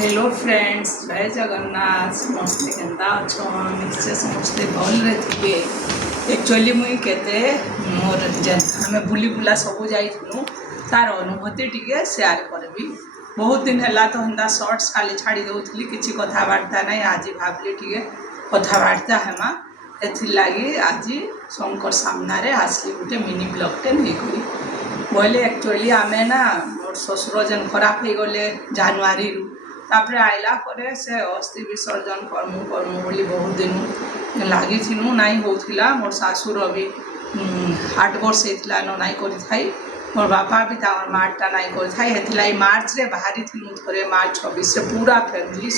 Hello friends, जय जगन्नाथ। समस्ते केन्ता अछन? निश्चय समस्ते भल रे। एक्चुअली मुई केते मोर जेन आमे बुली बुला सब जाइथुनु तार अनुभूति टिके शेयर करबी। बहुत दिन हैला तो हंदा शॉर्ट्स खाली छाड़ी दउथली, किछि कथाबार्ता नहीं। आज भाबली टिके कथाबार्ता हेमा, एथि लागी आज शंकर सामना रे आसली गुटे मिनी ब्लॉगटे नहीं करी बोले। एक्चुअली आमे ना मोर ससुर जेन खराब हो गले जानुआरी तापरे आइला परे से अस्थि विसर्जन करमु करमु बोली बहुत दिन लगी नाई होथिला। मोर सासुर भी 8 वर्ष होता न नाई करी थाई। मोर बापा भी तार मार्टा नाई करी थाई। हेथिलाई मार्च रे बाहरी थिनु थरे मार्च 26 रे पूरा फैमिली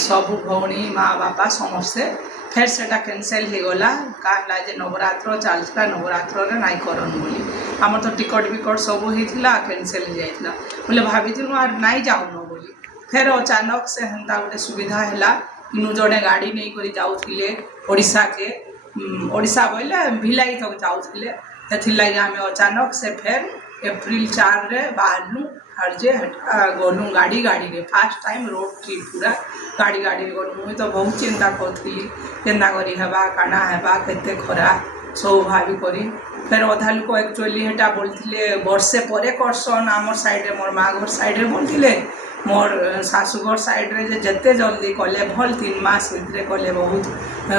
सबू भौणी माँ बापा समस्ते। फिर सेटा कैंसल हो गला कहला जे नवरात्र चलता, नवरात्र रे नाई करन बोली। आम तो टिकट विकट सब होता कैंसल हो जाता बोले भाभी आर नाई जाऊन बोली। फिर अचानक से हेन्ता गोटे सुविधा है इनु जड़े गाड़ी नहीं करी जाऊले ओडिशा के ओडिशा बोले भिलाई तक जाऊले। हेथिलागी आम अचानक से फिर एप्रिल 4 रे बाहरनु और जे गलु गाड़ी रे फास्ट टाइम रोड ट्रिप पूरा गाड़ी रे गलु। मुई तो बहुत चिंता करी केन्ता करी हेबा काना हेबा केते खरा सब भावी करी। फिर अधा लोक एक्चुअली हेटा बोलथिले वर्षे परे करसन आमर साइड मोर माँ घर साइड बोलथिले। मोर शाशुघर साइड रे जेते जल्दी कले भल 3 मास भितर कले बहुत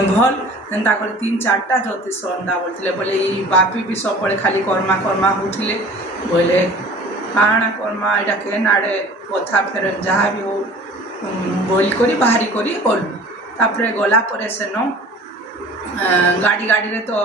भल। एंता कर 3-4टा ज्योतिष अंदा बोलथिले बोले ई बापी भी सब खाली कर्मा होथिले बोले काଣା कर्मा एटा केन आड़े कथा। फिर जहाँ भी हो बोल करी बाहरी करी गलु। तापरे गला परे सेन गाड़ी रे तो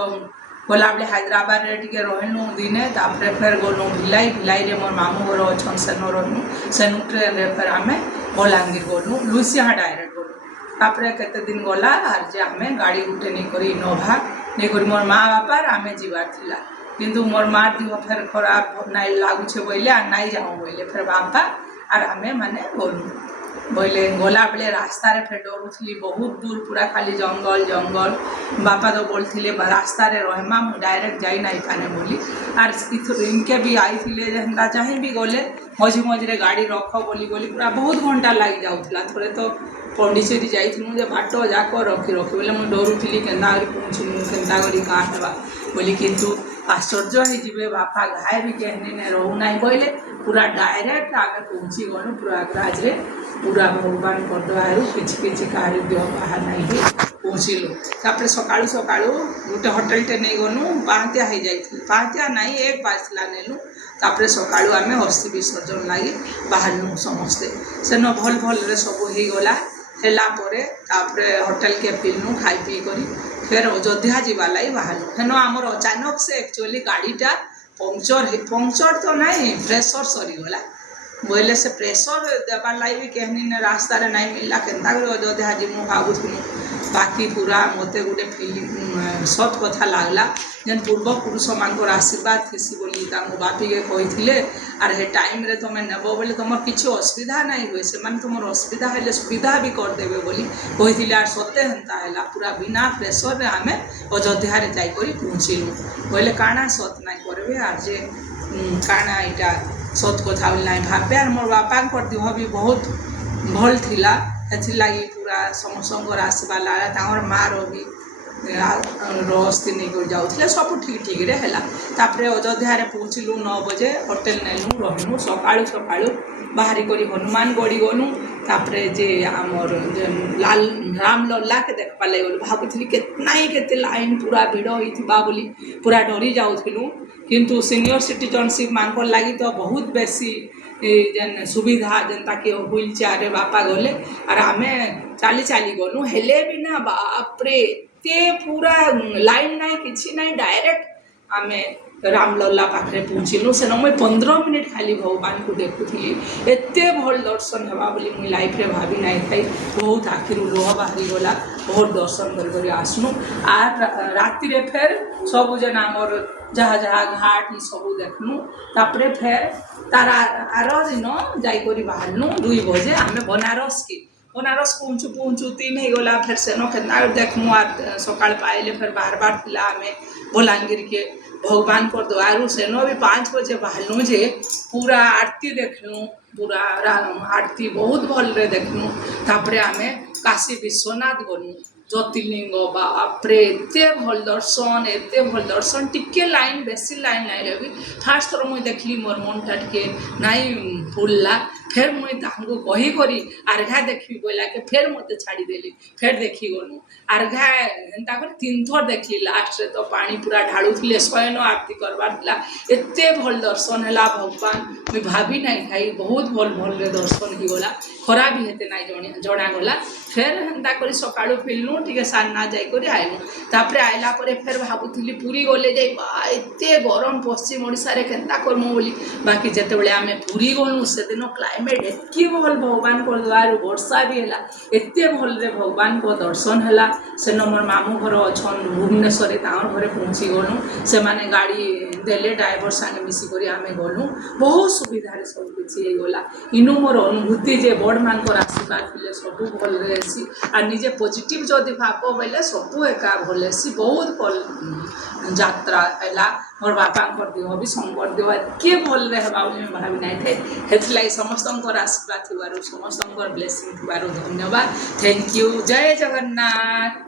गला बेले हैदराबाद रे टिके रहनु दिने। तापरे फिर गलु भिलाई रे मोर मामू घर अच्छन सेन रहनु। सेनु ट्रेन रे फिर आमे बलांगीर गलु लुसिया डायरेक्ट गलु। तापरे केते दिन गला आर जे आमे गाड़ी गुटे नहीं करी इनोभा नहीं करी मोर माँ बापा आमे जीवार थिला। किंतु मोर माँ देह फिर खराब नाई लागुछे बोले आ नाई जाऊँ बोले। फिर बापा आर आमे माने गलु बोले। गला बेले रास्ता रे फिर डरुथली बहुत दूर पूरा खाली जंगल जंगल। बापा तो बोलथिले रास्ता रे रहमा मु डायरेक्ट जाई नाई पाने बोली। आर इनके भी आई थिले जेनका चाहे भी गले मझे रे गाड़ी रख बोली पूरा बहुत घंटा लगी जाउथला। थोड़े तो पंडिचेरी जाइथिनु जे बाट जाक रखी बोले मुझे डरुथली केन्ता करी पहुँचनु केन्ता करी काँ हेबा बोली। किंतु आश्चर्य हो बापा घाए भी कहने ने रहू ना बोले पूरा डायरेक्ट आगे पहुँची गलु प्रयागराज रे। पूरा भगवान कर दयारु किछि कार देह बाहर नहीं पहुँचलु। तापरे सकाळु सकाळु गोटे होटेलटे नहीं गलु पाहतिया हो जाइथिलु। पाहतिया नहीं 1 बाजला नेलु। तापरे सकाळु आमे अस्थि विसर्जन लगी बाहरनु समस्ते सेन भल रे सब हो गला। हेला परे तापरे होटेल के फिरनु खाई पी करी फिर अयोध्या जीवा लाई बाहरनु। हेन आमर अचानक से एक्चुअली गाड़ीटा पंक्चर तो नहीं प्रेसर सरीगला बोले। से प्रेसर देवार लाई भी कहनी ने रास्ता रे नहीं मिलला केन्ता कर अयोध्या जी मु भावुथुनु। बाकी पूरा मते गोटे फीलिंग सत कथा लागला जेन पूर्व पुरुष मानकर आशीर्वाद थीसी बोली तांको बापी के कहिथिले। आर हे टाइम रे तुम नेबो बोले तुमर किछि असुविधा नहीं हुए से माने तुमर असुविधा हेले सुविधा भी कर देबे बोली कहिथिले। आर सत्य हंता हैला पूरा बिना प्रेसर रे आमे अयोध्या रे जाई करी पहुँचिलु बोले काना सत नहीं करबे। आर जे काना इटा सत कथा नहीं भाबे। आर मोर बापा देह भी बहुत भल थिला। हेथिलागी पूरा समस्त आसबार लागा तांकर माँ रो भी अस्थि नहीं कर जाऊे सब ठीक रे हैला। तापरे अयोध्या रे पहुँचलु 9 बजे होटेल नेलु रहनु। सकाळु सकाळु बाहरी करी हनुमान गड़ी गलु। तापरे जे आमर लाल राम लल्ला के देखवा लगे गलु भाबुथली केते लाइन पूरा भिड़ होइथिबा बोली पूरा डरी जाउथिलु। किंतु सीनियर सिटीजनशिप मानकर लगी तो बहुत बेसी जेन सुविधा जेनता कि व्हील चेयर रे बापा गले आर आमे चाली गलु। हेले भी ना बापरे ते पूरा लाइन नहीं किछि नहीं डायरेक्ट आमे रामलला पाखे पहुँचलु। से मुझे 15 मिनिट खाली भगवान को देखुली एते भल दर्शन हेबा बोली मुई लाइफ रे भाभी नहीं थी। बहुत आखिर लुह बाहरी गला बहुत दर्शन कर आसनु। आर राति रे फिर सब जन आमर जहाँ जहाँ घाट सब देखनु। तापरे फिर तार आर दिन जाइकरी बाहरनु 2 बजे आमे बनारस पहुँचु 3 हो गला। फिर सेन केन्ता देखमु आर सकाळ पाइले फिर बार थिला आमे बलांगीर के भगवान कर दयारु सेनो भी 5 बजे बाहरनु जे पूरा आरती देखलु पूरा आरती बहुत भलरे देखनु तापरे आमे काशी विश्वनाथ गनु ज्योतिर्लिंग बापरे एते भल दर्शन एते भल दर्शन टिके लाइन बेसी लाइन नाइ रही फास्ट थर मुई देखली मोर मनटा टिके नाइ फुलला फेर मुई ताहंगु कही करी आर्घा देखी बोला के फेर मते छाड़ी देली फेर देखी गनु आर्घा एंता कर 3 थर देखली लास्ट रे तो पानी पूरा ढाळुथिले स्वयं आरती करबार थिला एते भल दर्शन हला भगवान मुई भाभी नाइ खाई बहुत भल भल रे दर्शन ही गला खरा भी हेते नाइ जणा गला फेर हेन्ता करी सकाळु फिरलु टिके सान्ना जाई करी आइलु तापरे आइला परे फेर भाबुथिली पुरी गले जाई बा एते गरम पश्चिम ओडिसा रे केन्ता करमु बोली बाकी जेतेबेले आमे पुरी गलु से दिन क्लाइमेट एत्की भल भगवान को द्वार वर्षा भी हला एत्ते भल रे भगवान को दर्शन हला सेन मोर मामू घर अछन भुवनेश्वर रे तार घरे पहुंची गलु से माने गाड़ी देले ड्राइवर संगे मिसी करी आमे गलु बहुत सुविधा रे सब किछि गला इनु मोर अनुभूति जे बड़ मान को आशीर्वाद थिले सब भल रे सी आ निजे पॉजिटिव जदि भाब बोले सब एका भल सी बहुत भल यात्रा एला मोर बापा देह भी संकर देह एत्के भल रे हेबा बोली भाभी नाइ थे हेतलाई समस्तंकर आशीर्वाद थिबारु समस्तंकर ब्लेसिंग थिबारु धन्यवाद थैंक यू जय जगन्नाथ।